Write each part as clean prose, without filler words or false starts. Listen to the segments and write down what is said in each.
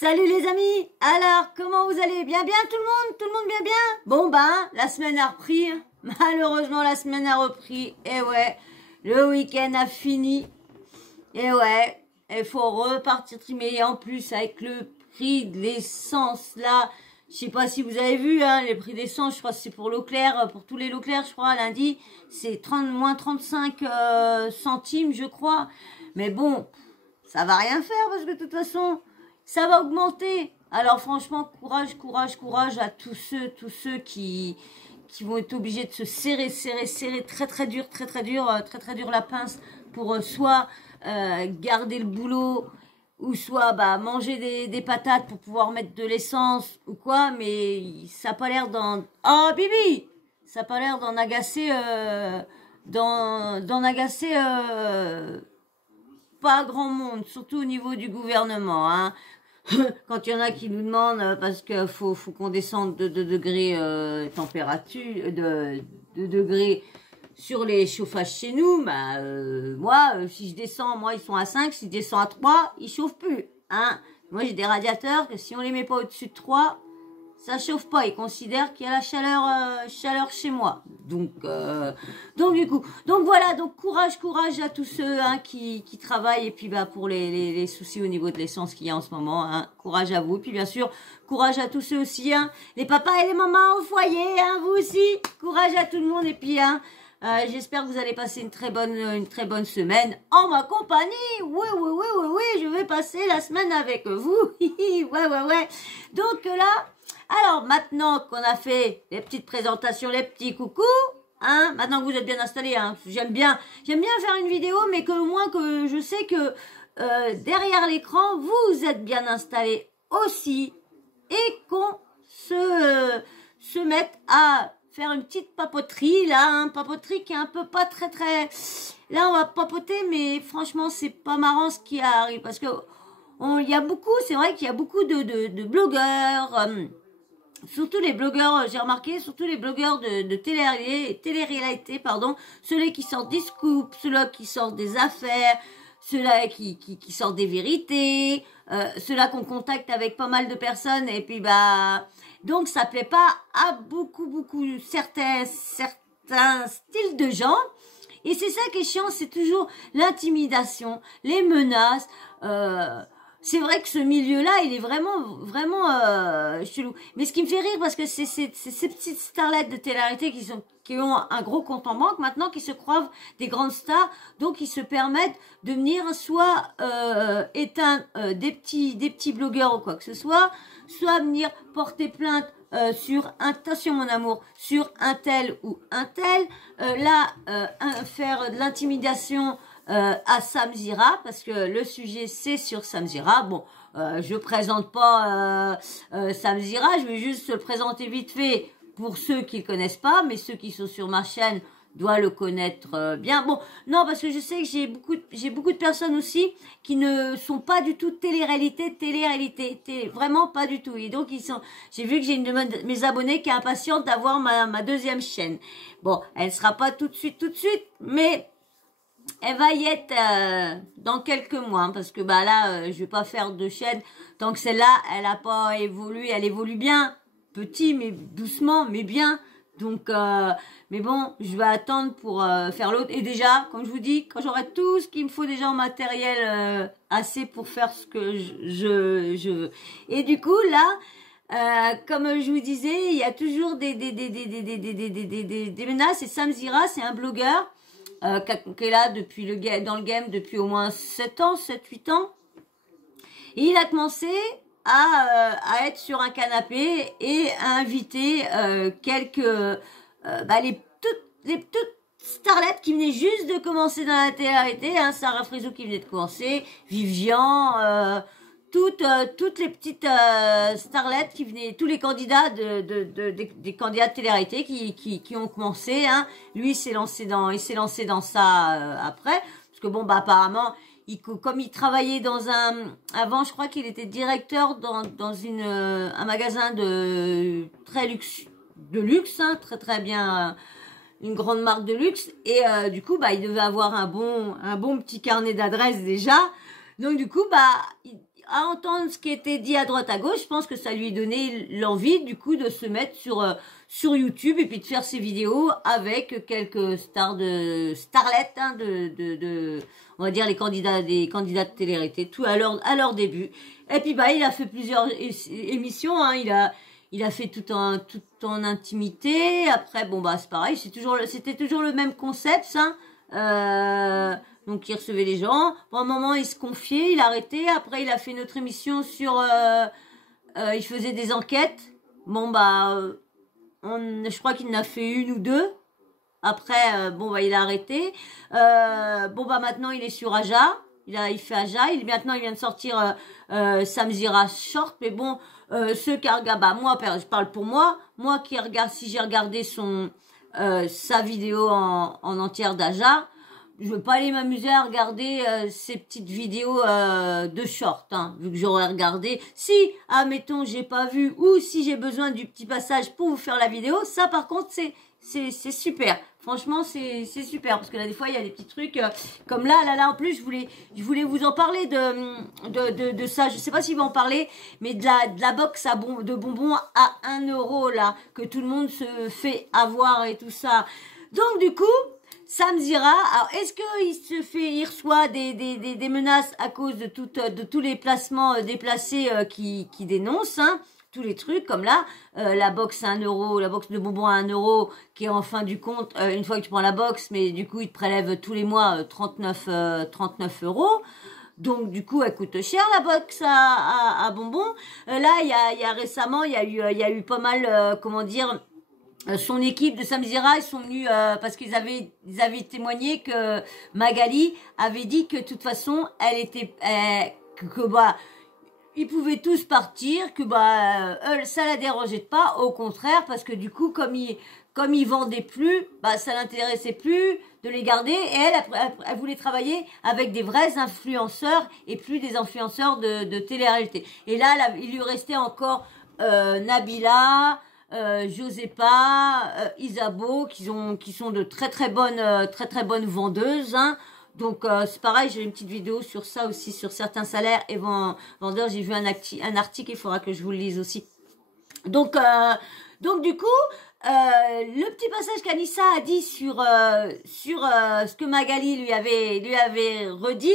Salut les amis. Alors, comment vous allez? Bien tout le monde? Tout le monde bien? Bon ben, la semaine a repris. Malheureusement, la semaine a repris. Et ouais, le week-end a fini. Et ouais, il faut repartir trimer. En plus, avec le prix de l'essence là, je sais pas si vous avez vu, hein, les prix d'essence, je crois que c'est pour Leclerc, pour tous les Leclerc, je crois, lundi, c'est moins 35 centimes, je crois. Mais bon, ça va rien faire parce que de toute façon, ça va augmenter. Alors franchement, courage à tous ceux qui vont être obligés de se serrer très dur la pince pour soit garder le boulot ou soit manger des patates pour pouvoir mettre de l'essence ou quoi, mais ça n'a pas l'air d'en... Oh Bibi, ça n'a pas l'air d'en agacer pas grand monde, surtout au niveau du gouvernement, hein. Quand il y en a qui nous demandent, parce que faut qu'on descende de degrés température, de degrés sur les chauffages chez nous, moi, si je descends, moi ils sont à 5, si je descends à 3, ils chauffent plus, hein. Moi j'ai des radiateurs que si on les met pas au-dessus de 3, ça chauffe pas, ils considèrent qu'il y a la chaleur chez moi. Donc du coup, donc voilà, donc courage à tous ceux qui travaillent et puis pour les soucis au niveau de l'essence qu'il y a en ce moment, hein, courage à vous. Puis bien sûr, courage à tous ceux aussi, hein, les papas et les mamans au foyer, hein, vous aussi, courage à tout le monde et puis j'espère que vous allez passer une très bonne semaine en ma compagnie. Oui, je vais passer la semaine avec vous. ouais. Donc là. Alors, maintenant qu'on a fait les petites présentations, les petits coucous, hein, maintenant que vous êtes bien installés, hein, j'aime bien faire une vidéo, mais que au moins que je sais que derrière l'écran, vous êtes bien installés aussi et qu'on se mette à faire une petite papoterie, là, hein, papoterie qui est un peu pas très... Là, on va papoter, mais franchement, c'est pas marrant ce qui arrive, parce que il y a beaucoup, c'est vrai qu'il y a beaucoup de blogueurs... surtout les blogueurs, j'ai remarqué, surtout les blogueurs de télé-réalité, pardon, ceux-là qui sortent des scoops, ceux-là qui sortent des affaires, ceux-là qui sortent des vérités, ceux-là qu'on contacte avec pas mal de personnes, et puis donc ça plaît pas à beaucoup certains styles de gens, et c'est ça qui est chiant, c'est toujours l'intimidation, les menaces, c'est vrai que ce milieu-là, il est vraiment chelou. Mais ce qui me fait rire, parce que c'est ces petites starlettes de télé-réalité qui ont un gros compte en banque maintenant, qui se croient des grandes stars, donc ils se permettent de venir soit éteindre des petits blogueurs ou quoi que ce soit venir porter plainte sur attention mon amour, sur un tel ou un tel, faire de l'intimidation à Samzira, parce que le sujet c'est sur Samzira. Bon, je présente pas Samzira, je vais juste se le présenter vite fait pour ceux qui le connaissent pas, mais ceux qui sont sur ma chaîne doivent le connaître bien. Bon, non, parce que je sais que j'ai beaucoup de personnes aussi qui ne sont pas du tout télé-réalité, vraiment pas du tout. Et donc j'ai vu que j'ai une de mes abonnés qui est impatiente d'avoir ma deuxième chaîne. Bon, elle sera pas tout de suite, mais elle va y être dans quelques mois, hein, parce que là, je vais pas faire de chaîne tant que celle-là, elle a pas évolué. Elle évolue bien, petit, mais doucement, mais bien. Donc, mais bon, je vais attendre pour faire l'autre. Et déjà, comme je vous dis, quand j'aurai tout ce qu'il me faut déjà en matériel assez pour faire ce que je veux. Et du coup, là, comme je vous disais, il y a toujours des menaces. Et Samzira, c'est un blogueur qui est là dans le game depuis au moins 7 ans, 7-8 ans. Et il a commencé à être sur un canapé et à inviter les toutes starlettes qui venaient juste de commencer dans la télé-réalité, hein, Sarah Frézou qui venait de commencer, Vivian, toutes les petites starlettes qui venaient, tous les candidats des candidats de télé-réalité qui ont commencé, hein. Lui il s'est lancé dans ça après, parce que bon apparemment comme il travaillait avant je crois qu'il était directeur dans un magasin de luxe, hein, très bien, une grande marque de luxe, et du coup il devait avoir un bon petit carnet d'adresses déjà. Donc du coup à entendre ce qui était dit à droite à gauche, je pense que ça lui donnait l'envie du coup de se mettre sur YouTube et puis de faire ses vidéos avec quelques starlettes, hein, on va dire des candidats de télé-réalité, tout à leur début. Et puis bah il a fait plusieurs émissions, hein, il a fait tout en intimité. Après bon bah c'est pareil, c'était toujours le même concept, hein. Donc il recevait les gens. Pour un moment il se confiait, il arrêtait. Après il a fait une autre émission sur, il faisait des enquêtes. Bon bah je crois qu'il en a fait une ou deux. Après bon bah il a arrêté. Bon bah maintenant il est sur Aja. Il fait Aja. Maintenant il vient de sortir Samzira Short. Mais bon ceux qui regardent, bah moi je parle pour moi. Moi qui regarde, si j'ai regardé sa vidéo en entière d'Aja, je veux pas aller m'amuser à regarder ces petites vidéos de short, hein, vu que j'aurais regardé. Si, admettons, j'ai pas vu, ou si j'ai besoin du petit passage pour vous faire la vidéo, ça par contre c'est super. Franchement c'est super, parce que là des fois il y a des petits trucs comme là en plus je voulais vous en parler de ça. Je sais pas s'ils vont en parler, mais de la box de bonbons à 1 euro là, que tout le monde se fait avoir et tout ça. Donc du coup Samzira, alors est-ce il reçoit des menaces à cause de tous les placements déplacés qui dénoncent, hein, tous les trucs comme là, la box à 1 euro, la box de bonbons à 1 euro, qui est en fin du compte, une fois que tu prends la box, mais du coup ils te prélèvent tous les mois 39 euros. Donc du coup elle coûte cher la box à bonbons. Là il y a récemment il y a eu pas mal comment dire, son équipe de Samzira, ils sont venus parce qu'ils avaient témoigné que Magali avait dit que de toute façon elle était que bah ils pouvaient tous partir, que bah ça la dérangeait pas, au contraire, parce que du coup comme ils vendaient plus, bah ça l'intéressait plus de les garder, et elle voulait travailler avec des vrais influenceurs et plus des influenceurs de télé-réalité. Et là il lui restait encore Nabila, Josépa, Isabeau, qui sont de très bonnes vendeuses, hein. Donc c'est pareil, j'ai une petite vidéo sur ça aussi, sur certains salaires et vendeurs. J'ai vu un article, il faudra que je vous le lise aussi. Donc du coup, le petit passage qu'Anissa a dit sur ce que Magali lui avait redit.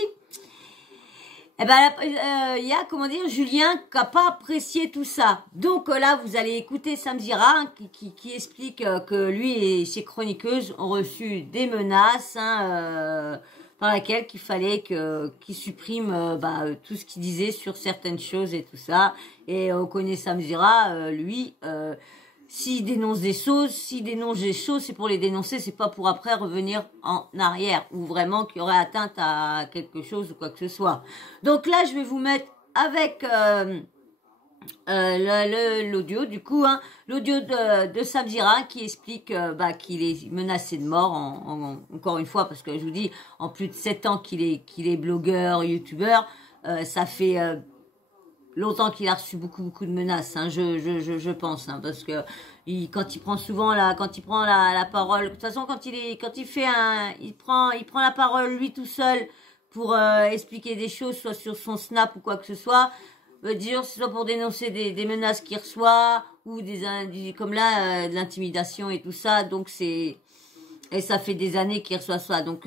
Eh ben, il y a, comment dire, Julien qui n'a pas apprécié tout ça. Donc là, vous allez écouter Samzira, hein, qui explique que lui et ses chroniqueuses ont reçu des menaces, hein, par laquelle qu'il fallait qu'il supprime tout ce qu'il disait sur certaines choses et tout ça. Et on connaît Samzira, lui, s'il dénonce des choses, c'est pour les dénoncer, c'est pas pour après revenir en arrière, ou vraiment qu'il y aurait atteinte à quelque chose ou quoi que ce soit. Donc là, je vais vous mettre avec l'audio, du coup, hein, l'audio de Samzira qui explique qu'il est menacé de mort, encore une fois, parce que je vous dis, en plus de 7 ans qu'il est blogueur, youtubeur, ça fait longtemps qu'il a reçu beaucoup de menaces, hein, je pense, hein, parce que quand il prend la parole, de toute façon il prend la parole lui tout seul pour expliquer des choses, soit sur son Snap ou quoi que ce soit, soit pour dénoncer des menaces qu'il reçoit, ou comme là de l'intimidation et tout ça. Donc et ça fait des années qu'il reçoit ça, donc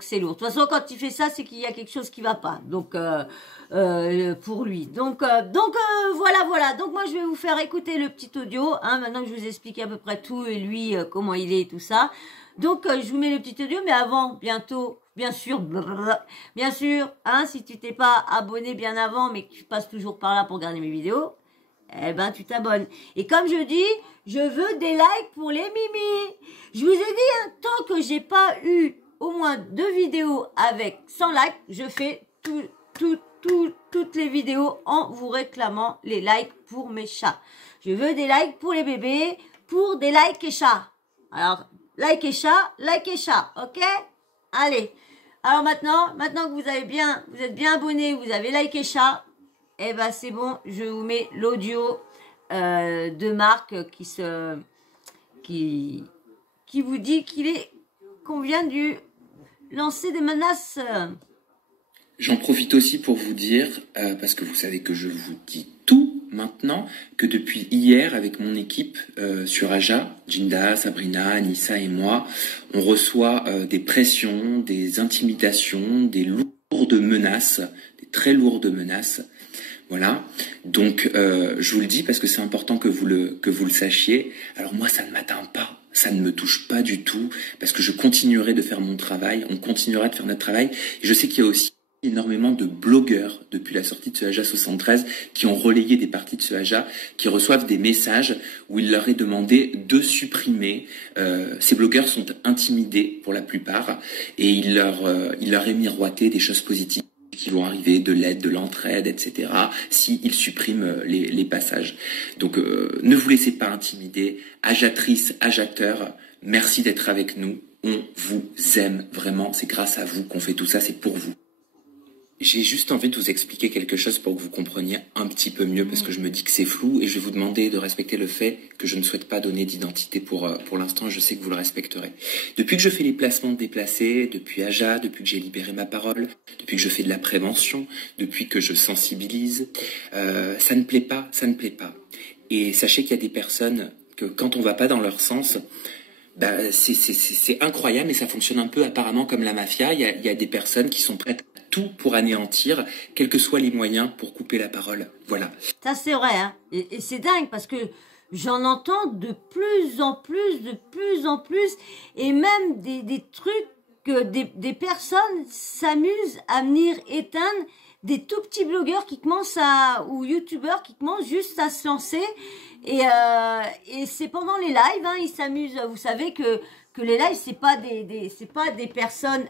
c'est lourd. De toute façon, quand il fait ça, c'est qu'il y a quelque chose qui va pas. Donc pour lui. Donc voilà. Donc moi je vais vous faire écouter le petit audio, hein, maintenant que je vous explique à peu près tout, et lui comment il est et tout ça. Donc je vous mets le petit audio, mais avant, bientôt, bien sûr, hein, si tu t'es pas abonné bien avant, mais que tu passes toujours par là pour regarder mes vidéos, eh ben tu t'abonnes. Et comme je dis, je veux des likes pour les mimis. Je vous ai dit, hein, tant que j'ai pas eu au moins 2 vidéos avec 100 likes, je fais toutes les vidéos en vous réclamant les likes pour mes chats. Je veux des likes pour les bébés, pour des likes et chats. Alors, like et chat, ok? Allez. Alors maintenant que vous êtes bien abonnés, vous avez like et chat, eh ben c'est bon, je vous mets l'audio de Marc qui vous dit qu'on vient de lancer des menaces. J'en profite aussi pour vous dire, parce que vous savez que je vous dis tout maintenant, que depuis hier, avec mon équipe sur Aja, Jinda, Sabrina, Anissa et moi, on reçoit des pressions, des intimidations, des lourdes menaces, des très lourdes menaces. Voilà, donc je vous le dis parce que c'est important que vous le sachiez. Alors moi, ça ne m'atteint pas. Ça ne me touche pas du tout parce que je continuerai de faire mon travail, on continuera de faire notre travail. Et je sais qu'il y a aussi énormément de blogueurs depuis la sortie de ce AJA 73 qui ont relayé des parties de ce AJA, qui reçoivent des messages où il leur est demandé de supprimer. Ces blogueurs sont intimidés pour la plupart et il leur est miroité des choses positives qui vont arriver, de l'aide, de l'entraide, etc. s'ils suppriment les passages. Donc ne vous laissez pas intimider. Ajatrices, ajateurs, merci d'être avec nous. On vous aime vraiment. C'est grâce à vous qu'on fait tout ça, c'est pour vous. J'ai juste envie de vous expliquer quelque chose pour que vous compreniez un petit peu mieux, parce que je me dis que c'est flou, et je vais vous demander de respecter le fait que je ne souhaite pas donner d'identité pour l'instant, je sais que vous le respecterez. Depuis que je fais les placements déplacés, depuis Aja, depuis que j'ai libéré ma parole, depuis que je fais de la prévention, depuis que je sensibilise, ça ne plaît pas, ça ne plaît pas. Et sachez qu'il y a des personnes que quand on va pas dans leur sens, c'est incroyable, et ça fonctionne un peu apparemment comme la mafia. Il y a des personnes qui sont prêtes à tout pour anéantir, quels que soient les moyens pour couper la parole. Voilà. Ça c'est vrai, hein. Et c'est dingue parce que j'en entends de plus en plus, et même des trucs que des personnes s'amusent à venir éteindre des tout petits blogueurs qui commencent ou youtubeurs qui commencent juste à se lancer. Et c'est pendant les lives, hein, ils s'amusent. Vous savez que les lives, c'est pas des personnes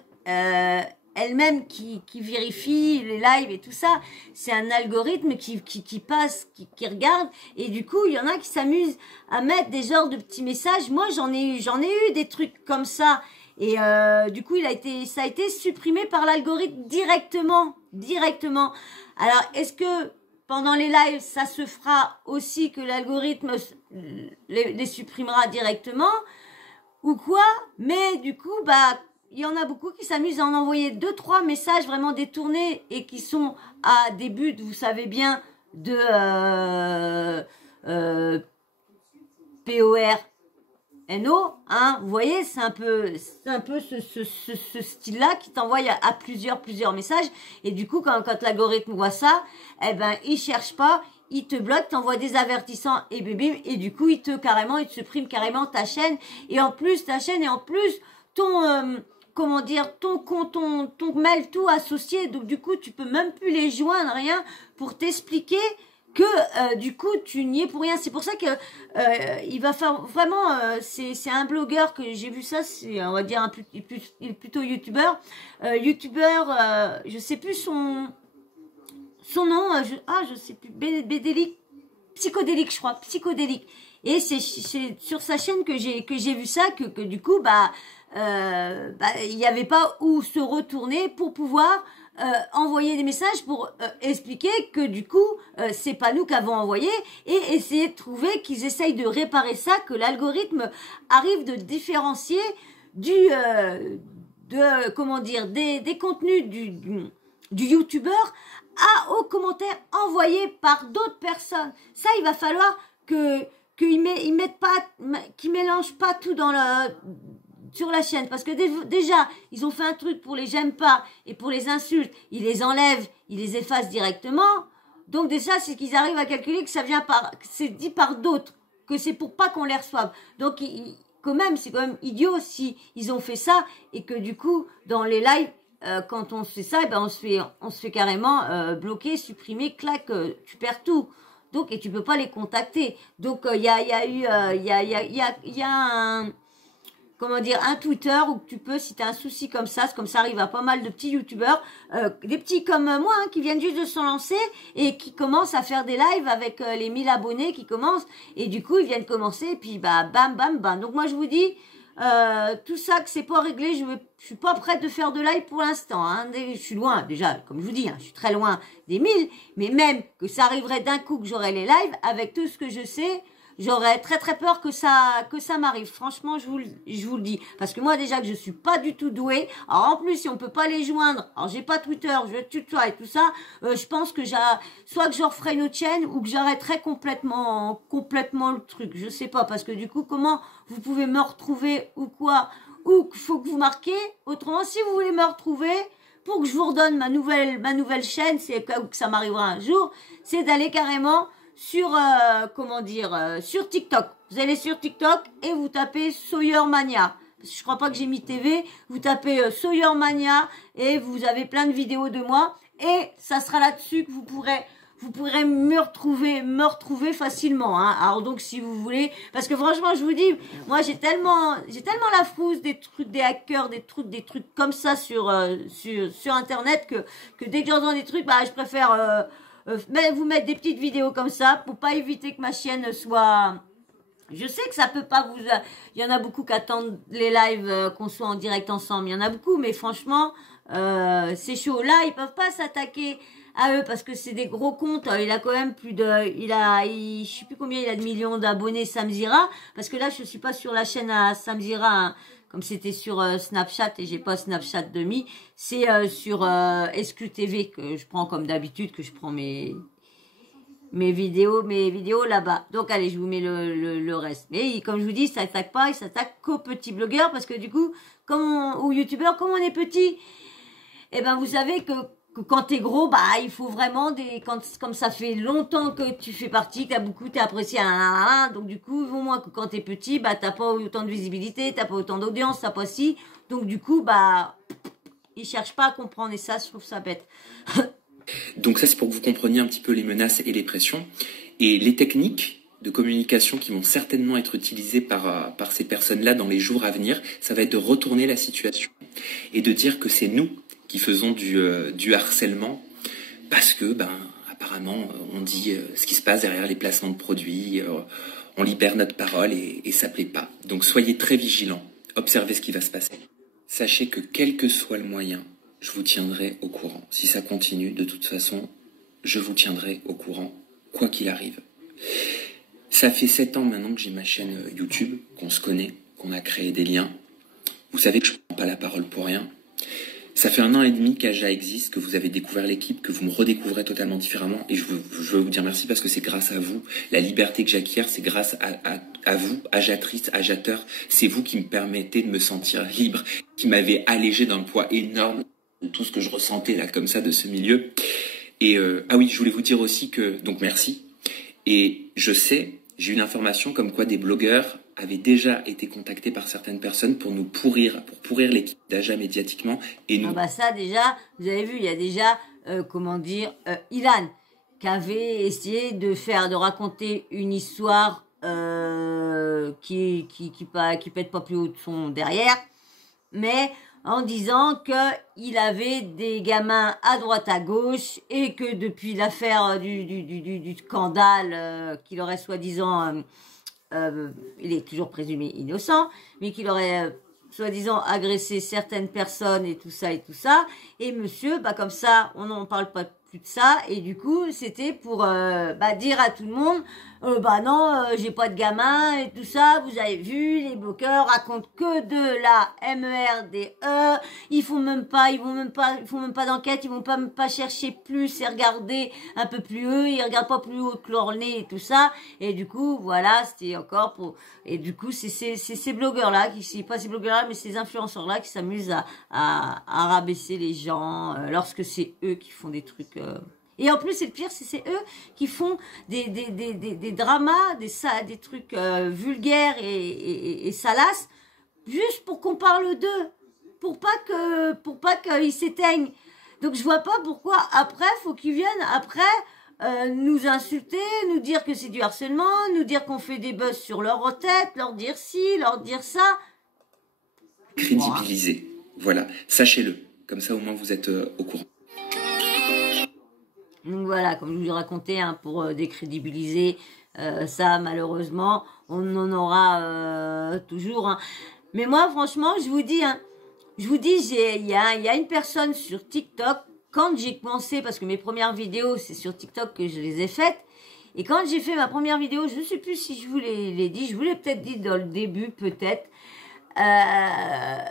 elles-mêmes qui vérifient les lives et tout ça. C'est un algorithme qui passe, qui regarde. Et du coup, il y en a qui s'amusent à mettre des genres de petits messages. Moi, j'en ai eu des trucs comme ça. Et du coup, ça a été supprimé par l'algorithme directement. Alors, est-ce que pendant les lives, ça se fera aussi que l'algorithme les supprimera directement ou quoi? Mais du coup, il y en a beaucoup qui s'amusent à en envoyer 2-3 messages vraiment détournés et qui sont à des buts, vous savez bien, de PORNO, hein, vous voyez, c'est un peu ce style-là qui t'envoie à plusieurs messages. Et du coup, quand l'algorithme voit ça, eh ben, il cherche pas, il te bloque, t'envoie des avertissants et bim, et du coup, il te supprime carrément ta chaîne. Et en plus, ton, comment dire, ton compte, ton mail, tout associé. Donc, du coup, tu peux même plus les joindre, rien, pour t'expliquer que du coup tu n'y es pour rien. C'est pour ça que il va faire vraiment c'est un blogueur que j'ai vu ça, c'est on va dire il est plutôt youtubeur je sais plus son nom, je sais plus, Bédélique, psychodélique, je crois, psychodélique. Et c'est sur sa chaîne que j'ai vu ça, que du coup il n'y avait pas où se retourner pour pouvoir envoyer des messages pour expliquer que du coup c'est pas nous qui avons envoyé, et essayer de trouver qu'ils essayent de réparer ça, que l'algorithme arrive de différencier des contenus du youtubeur aux commentaires envoyés par d'autres personnes. Ça, il va falloir qu'ils mélangent pas tout sur la chaîne, parce que déjà ils ont fait un truc pour les j'aime pas et pour les insultes, ils les enlèvent, ils les effacent directement. Donc déjà, c'est qu'ils arrivent à calculer que c'est dit par d'autres, que c'est pour pas qu'on les reçoive. Donc c'est quand même idiot si ils ont fait ça, et que du coup dans les lives quand on fait ça, on se fait carrément bloquer, supprimer, clac, tu perds tout. Donc, et tu peux pas les contacter. Donc il y a un Twitter où tu peux, si tu as un souci comme ça arrive à pas mal de petits youtubeurs, des petits comme moi, hein, qui viennent juste de se lancer et qui commencent à faire des lives avec les 1000 abonnés qui commencent, et du coup ils viennent commencer, et puis bam bam bam. Donc moi je vous dis, tout ça que c'est pas réglé, je suis pas prête de faire de live pour l'instant, hein. Je suis loin déjà, comme je vous dis, hein, je suis très loin des 1000, mais même que ça arriverait d'un coup que j'aurai les lives, avec tout ce que je sais, j'aurais très très peur que ça m'arrive. Franchement, je vous le dis. Parce que moi, déjà que je suis pas du tout douée. Alors, en plus, si on peut pas les joindre, alors j'ai pas Twitter, je tutoie et tout ça, je pense que soit que je referai une autre chaîne ou que j'arrêterai complètement le truc. Je sais pas, parce que du coup, comment vous pouvez me retrouver ou quoi? Ou qu'il faut que vous marquez. Autrement, si vous voulez me retrouver, pour que je vous redonne ma nouvelle chaîne, c'est que ça m'arrivera un jour, c'est d'aller carrément sur, sur TikTok. Vous allez sur TikTok et vous tapez Sawyer Mania. Parce que je crois pas que j'ai mis TV. Vous tapez Sawyer Mania et vous avez plein de vidéos de moi. Et ça sera là-dessus que vous pourrez me retrouver facilement, hein. Alors donc, si vous voulez, parce que franchement, je vous dis, moi, j'ai tellement la frousse des trucs, des hackers, des trucs comme ça sur Internet que dès que j'entends des trucs, bah, je préfère, vous mettre des petites vidéos comme ça pour pas éviter que ma chaîne soit... Je sais que ça peut pas vous... Il y en a beaucoup qui attendent les lives, qu'on soit en direct ensemble. Il y en a beaucoup, mais franchement, c'est chaud. Là, ils peuvent pas s'attaquer à eux parce que c'est des gros comptes. Il a quand même plus de... je sais plus combien il a de millions d'abonnés, Samzira. Parce que là, je suis pas sur la chaîne à Samzira, hein, comme c'était sur Snapchat et j'ai pas Snapchat demi. C'est sur SQTV que je prends comme d'habitude, que je prends mes vidéos là-bas. Donc allez, je vous mets le reste. Mais comme je vous dis, il s'attaque pas, il s'attaque qu'aux petits blogueurs parce que du coup, ou youtubeurs, comme on est petit, eh ben vous savez que quand t'es gros, bah il faut vraiment comme ça fait longtemps que tu fais partie, que t'es apprécié, donc du coup, au moins que quand t'es petit, bah t'as pas autant de visibilité, t'as pas autant d'audience, t'as pas si, donc du coup, bah ils cherchent pas à comprendre et ça, je trouve ça bête. Donc ça, c'est pour que vous compreniez un petit peu les menaces et les pressions. Et les techniques de communication qui vont certainement être utilisées par ces personnes-là dans les jours à venir, ça va être de retourner la situation et de dire que c'est nous qui faisons du harcèlement parce que, apparemment, on dit ce qui se passe derrière les placements de produits, on libère notre parole et ça plaît pas. Donc soyez très vigilants, observez ce qui va se passer. Sachez que quel que soit le moyen, je vous tiendrai au courant. Si ça continue, de toute façon, je vous tiendrai au courant, quoi qu'il arrive. Ça fait 7 ans maintenant que j'ai ma chaîne YouTube, qu'on se connaît, qu'on a créé des liens. Vous savez que je ne prends pas la parole pour rien. Ça fait 1 an et demi qu'Aja existe, que vous avez découvert l'équipe, que vous me redécouvrez totalement différemment. Et je veux vous dire merci parce que c'est grâce à vous. La liberté que j'acquiers, c'est grâce à vous, Ajatrice, Ajateur. C'est vous qui me permettez de me sentir libre, qui m'avez allégé d'un poids énorme de tout ce que je ressentais là comme ça de ce milieu. Et ah oui, je voulais vous dire aussi que donc merci. Et je sais, j'ai une information comme quoi des blogueurs avaient déjà été contactés par certaines personnes pour pourrir l'équipe d'Aja médiatiquement et nous. Ah bah ça déjà, vous avez vu, il y a déjà Ilan qui avait essayé de raconter une histoire qui pète pas plus haut de son derrière, mais en disant que il avait des gamins à droite à gauche et que depuis l'affaire du scandale qu'il aurait soi-disant il est toujours présumé innocent, mais qu'il aurait soi-disant agressé certaines personnes et tout ça et monsieur, comme ça on n'en parle pas plus de ça, et du coup c'était pour dire à tout le monde non, j'ai pas de gamin et tout ça, vous avez vu, les bloqueurs racontent que de la MERDE, ils font même pas d'enquête, ils vont pas chercher plus et regarder un peu plus haut, ils regardent pas plus haut que leur nez et tout ça, et du coup voilà, c'était encore pour, et du coup c'est ces blogueurs là pas ces blogueurs là mais ces influenceurs là qui s'amusent à rabaisser les gens lorsque c'est eux qui font des trucs et en plus, c'est le pire, c'est eux qui font des dramas, des trucs vulgaires et salaces, juste pour qu'on parle d'eux, pour pas qu'ils s'éteignent. Donc je vois pas pourquoi après, faut qu'ils viennent après nous insulter, nous dire que c'est du harcèlement, nous dire qu'on fait des buzz sur leur tête, leur dire ci, leur dire ça. Crédibiliser. Voilà, sachez-le. Comme ça, au moins, vous êtes au courant. Donc voilà, comme je vous racontais, pour décrédibiliser ça, malheureusement, on en aura toujours. Hein. Mais moi, franchement, je vous dis, il y a une personne sur TikTok, quand j'ai commencé, parce que mes premières vidéos, c'est sur TikTok que je les ai faites, Et quand j'ai fait ma première vidéo, je ne sais plus si je vous l'ai dit, je vous l'ai peut-être dit dans le début, peut-être. La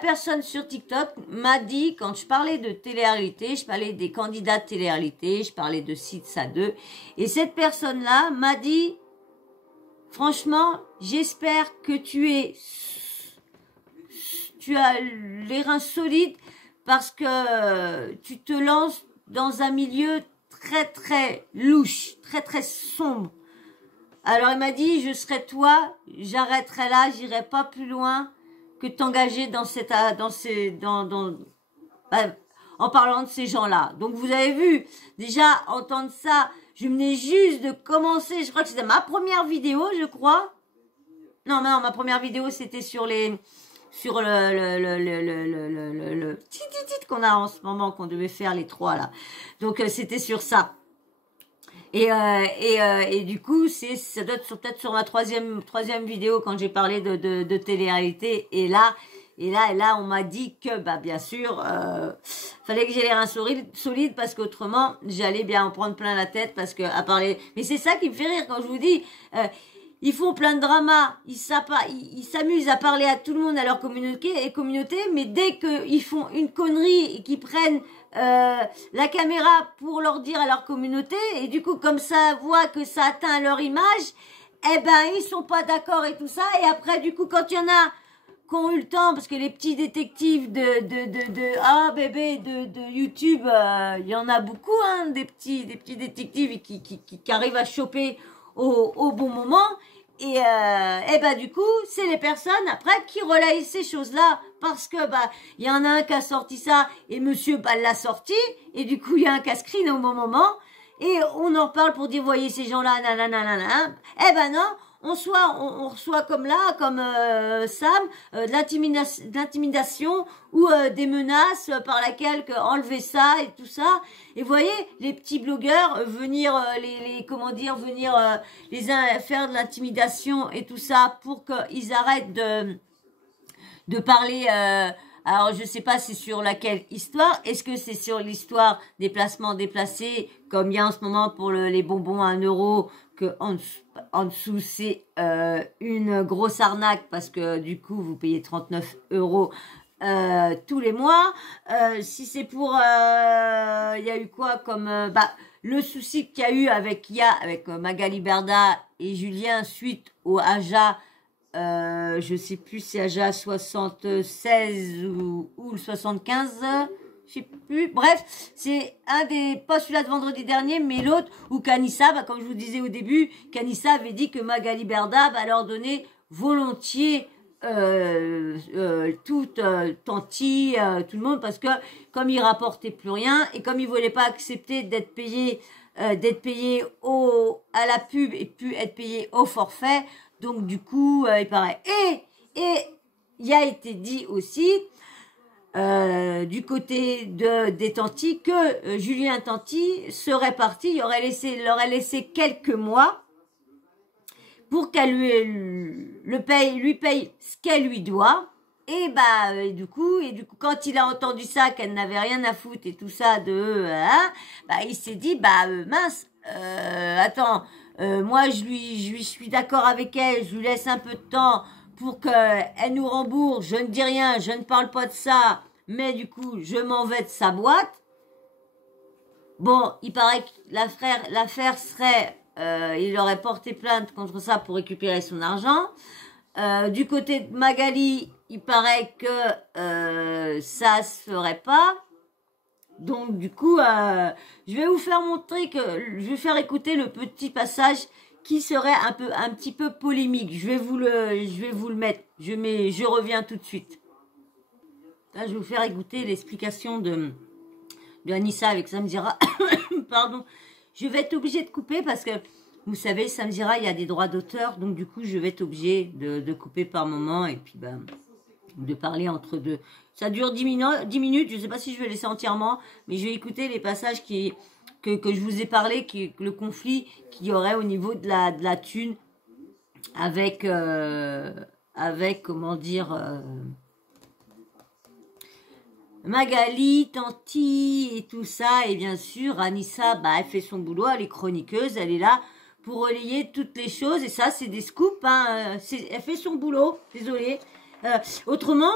personne sur TikTok m'a dit, quand je parlais de télé-réalité, je parlais des candidats de télé-réalité, je parlais de ça 2, et cette personne-là m'a dit, franchement, j'espère que tu as les reins solides parce que tu te lances dans un milieu très très louche, très très sombre. Alors il m'a dit, je serai toi, j'arrêterai là, j'irai pas plus loin que t'engager en parlant de ces gens-là. Donc vous avez vu, déjà entendre ça, je venais juste de commencer, je crois que c'était ma première vidéo, je crois. Non, ma première vidéo c'était sur le petit titre qu'on a en ce moment, qu'on devait faire les 3 là. Donc c'était sur ça. Et du coup, ça doit être peut-être sur ma troisième vidéo quand j'ai parlé de télé-réalité. Et là, on m'a dit que, bah, bien sûr, fallait que j'ai les reins solides parce qu'autrement, j'allais bien en prendre plein la tête parce que, à parler. Mais c'est ça qui me fait rire quand je vous dis, ils font plein de dramas, ils s'amusent à parler à tout le monde, à leur communauté, mais dès qu'ils font une connerie et qu'ils prennent la caméra pour leur dire à leur communauté, et du coup comme ça voit que ça atteint leur image, eh ben ils sont pas d'accord et tout ça, et après du coup quand il y en a qui ont eu le temps, parce que les petits détectives de YouTube, il y en a beaucoup, hein, des petits détectives qui arrivent à choper au bon moment. Et ben du coup, c'est les personnes après qui relayent ces choses-là parce que bah il y en a un qui a sorti ça et monsieur bah l'a sorti et du coup il y a un qui a screen au bon moment et on en parle pour dire voyez ces gens-là nanana. Eh ben non, on reçoit comme là, comme Sam, de l'intimidation ou des menaces par laquelle enlever ça et tout ça. Et vous voyez, les petits blogueurs venir faire de l'intimidation et tout ça pour qu'ils arrêtent de parler. Alors je sais pas c'est sur laquelle histoire. Est-ce que c'est sur l'histoire des placements déplacés comme il y a en ce moment pour les bonbons à 1 euro, que en dessous c'est une grosse arnaque parce que du coup vous payez 39 euros tous les mois. Si c'est pour il y a eu quoi comme le souci qu'il y a eu avec Magali Berda et Julien suite au Aja, je sais plus si Aja 76 ou le 75, je sais plus. Bref, c'est un des, pas celui-là de vendredi dernier, mais l'autre où Kanissa, bah, comme je vous disais au début, Kanissa avait dit que Magali Berda leur donnait volontiers toute Tanti, tout le monde, parce que comme il rapportait plus rien et comme il voulait pas accepter d'être payé à la pub et puis être payé au forfait, donc du coup il paraît et il a été dit aussi du côté des Tanti que Julien Tanti serait parti, leur aurait laissé quelques mois pour qu'elle lui paye ce qu'elle lui doit. Et du coup, quand il a entendu ça, qu'elle n'avait rien à foutre et tout ça il s'est dit, mince, attends, moi je suis d'accord avec elle, je lui laisse un peu de temps pour qu'elle nous rembourse, je ne dis rien, je ne parle pas de ça, mais du coup, je m'en vais de sa boîte. Bon, il paraît que l'affaire serait, il aurait porté plainte contre ça pour récupérer son argent. Du côté de Magali, il paraît que ça se ferait pas. Donc du coup, je vais vous faire montrer je vais faire écouter le petit passage qui serait un petit peu polémique. Je vais vous le mettre. Je reviens tout de suite. Là, je vais vous faire écouter l'explication de Anissa avec Samzira. Pardon. Je vais être obligée de couper parce que vous savez, Samzira, il y a des droits d'auteur, donc du coup, je vais être obligée de couper par moment et puis de parler entre deux. Ça dure 10 minutes, je ne sais pas si je vais laisser entièrement, mais je vais écouter les passages que je vous ai parlé, le conflit qu'il y aurait au niveau de la thune avec comment dire... Magali, Tanti et tout ça. Et bien sûr, Anissa, bah, elle fait son boulot, elle est chroniqueuse, elle est là pour relayer toutes les choses. Et ça, c'est des scoops, hein. Elle fait son boulot, désolé. Autrement,